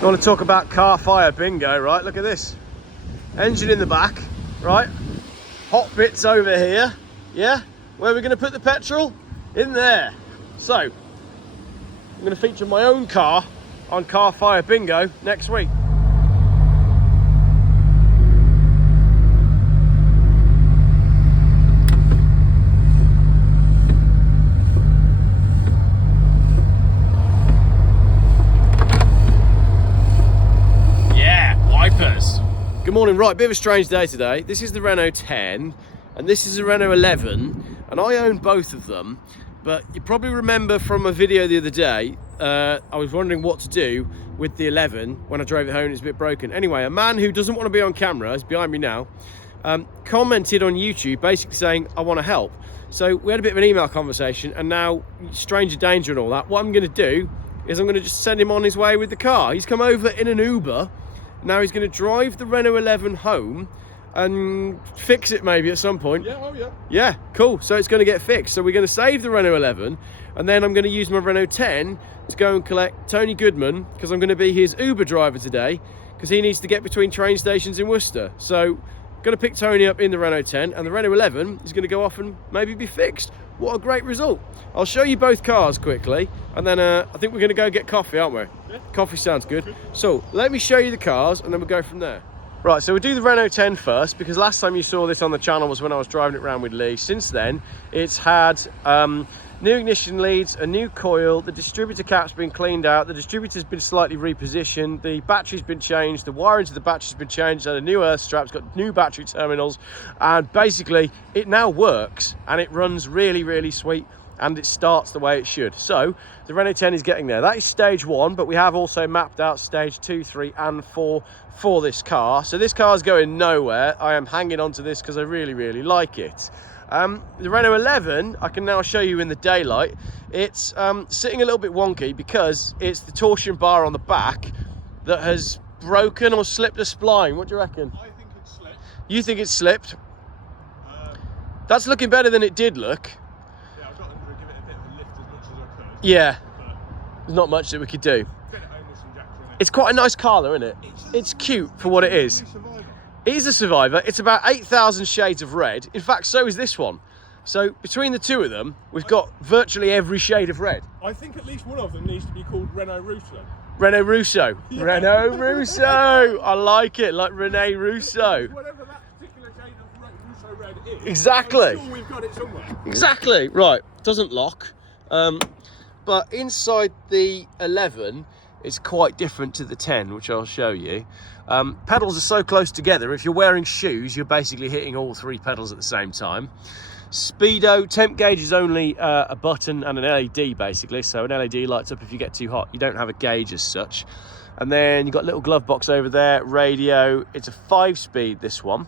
I want to talk about car fire bingo, right? Look at this. Engine in the back, right? Hot bits over here, yeah? Where are we going to put the petrol? In there. So, I'm going to feature my own car on car fire bingo next week. Good morning. Right, bit of a strange day today. This is the Renault 10 and this is the Renault 11 and I own both of them, but you probably remember from a video the other day I was wondering what to do with the 11 when I drove it home and it's a bit broken. Anyway, a man who doesn't want to be on camera is behind me now, commented on YouTube basically saying I want to help. So we had a bit of an email conversation and now stranger danger and all that. What I'm going to do is I'm going to just send him on his way with the car. He's come over in an Uber. Now he's going to drive the Renault 11 home and fix it maybe at some point. Yeah, oh yeah. Yeah, cool. So it's going to get fixed. So we're going to save the Renault 11 and then I'm going to use my Renault 10 to go and collect Tony Goodman because I'm going to be his Uber driver today because he needs to get between train stations in Worcester. So going to pick Tony up in the Renault 10 and the Renault 11 is going to go off and maybe be fixed. What a great result. I'll show you both cars quickly and then I think we're going to go get coffee, aren't we? Yeah. Coffee sounds good. So let me show you the cars and then we'll go from there. Right, so we'll do the Renault 10 first because last time you saw this on the channel was when I was driving it around with Lee. Since then, it's had new ignition leads, a new coil, the distributor cap's been cleaned out, the distributor's been slightly repositioned, the battery's been changed, the wiring to the battery's been changed, and a new earth strap's got new battery terminals, and basically it now works and it runs really, really sweet and it starts the way it should. So the Renault 10 is getting there. That is stage 1, but we have also mapped out stage 2, 3 and 4 for this car. So this car is going nowhere. I am hanging on to this because I really, really like it. The Renault 11, I can now show you in the daylight. It's sitting a little bit wonky because it's the torsion bar on the back that has broken or slipped a spline. What do you reckon? I think it's slipped. You think it's slipped? That's looking better than it did look. Yeah, I've got to give it a bit of a lift as much as I could. Yeah, there's not much that we could do. Get it home with some Jack in it. It's quite a nice car though, isn't it? It's cute for what it is. It is a Survivor. It's about 8,000 shades of red. In fact, so is this one. So between the two of them, we've got virtually every shade of red. I think at least one of them needs to be called Renault Russo. Renault Russo. Yeah. Renault Russo. I like it, like Rene Russo. Whatever that particular shade of Russo red is. Exactly. I'm sure we've got it somewhere. Exactly. Right. Doesn't lock. But inside the 11, it's quite different to the 10, which I'll show you. Pedals are so close together, if you're wearing shoes, you're basically hitting all 3 pedals at the same time. Speedo, temp gauge is only a button and an LED basically, so an LED lights up if you get too hot. You don't have a gauge as such. And then you've got a little glove box over there, radio. It's a 5-speed, this one.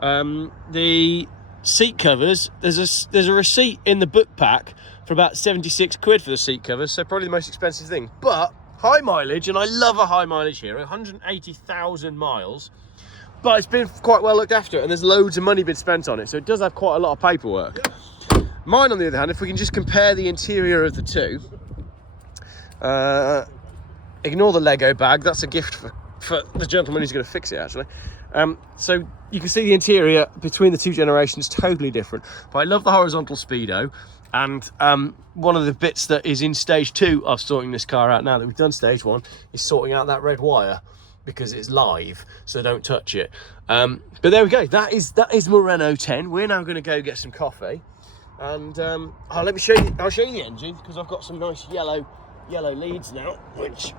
The seat covers, there's a receipt in the book pack for about 76 quid for the seat covers, so probably the most expensive thing. But high mileage, and I love a high mileage here, 180,000 miles, but it's been quite well looked after and there's loads of money been spent on it, so it does have quite a lot of paperwork. Yeah. Mine, on the other hand, if we can just compare the interior of the two, ignore the Lego bag, that's a gift for the gentleman who's going to fix it actually. So you can see the interior between the two generations, totally different, but I love the horizontal speedo. And one of the bits that is in stage 2 of sorting this car out now that we've done stage 1 is sorting out that red wire because it's live, so don't touch it. But there we go. That is my Renault 10. We're now going to go get some coffee, and let me show you. I'll show you the engine because I've got some nice yellow leads now, which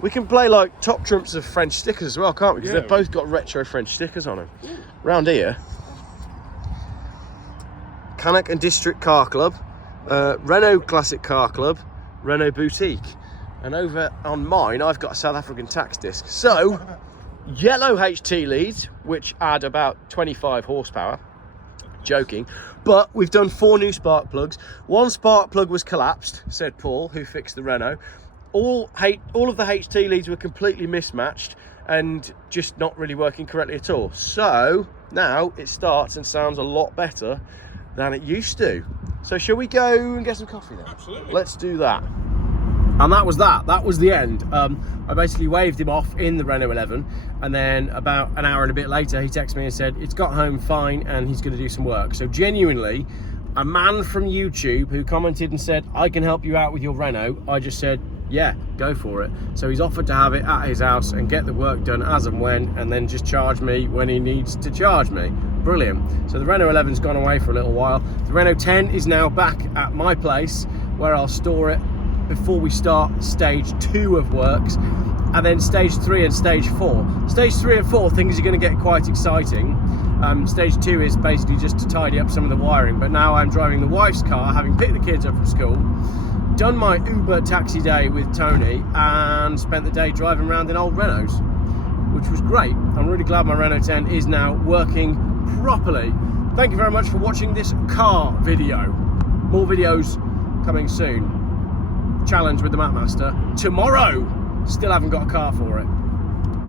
we can play like top trumps of French stickers as well, can't we? Because they've both got retro French stickers on them. Round here. Cannock and District Car Club, Renault Classic Car Club, Renault Boutique. And over on mine, I've got a South African tax disc. So, yellow HT leads, which add about 25 horsepower. Joking. But we've done 4 new spark plugs. One spark plug was collapsed, said Paul, who fixed the Renault. All of the HT leads were completely mismatched and just not really working correctly at all. So, now it starts and sounds a lot better than it used to. So shall we go and get some coffee then? Absolutely. Let's do that. And that was the end. I basically waved him off in the Renault 11, and then about an hour and a bit later he texted me and said it's got home fine and he's going to do some work. So genuinely, a man from YouTube who commented and said, I can help you out with your Renault, I just said, yeah, go for it. So he's offered to have it at his house and get the work done as and when, and then just charge me when he needs to charge me. Brilliant. So the Renault 11's gone away for a little while. The Renault 10 is now back at my place where I'll store it before we start stage 2 of works, and then stage 3 and stage 4. Stage 3 and 4, things are going to get quite exciting. Stage 2 is basically just to tidy up some of the wiring, but now I'm driving the wife's car, having picked the kids up from school, done my Uber taxi day with Tony, and spent the day driving around in old Renaults, which was great. I'm really glad my Renault 10 is now working properly. Thank you very much for watching this car video. More videos coming soon. Challenge with the Mapmaster tomorrow. Still haven't got a car for it.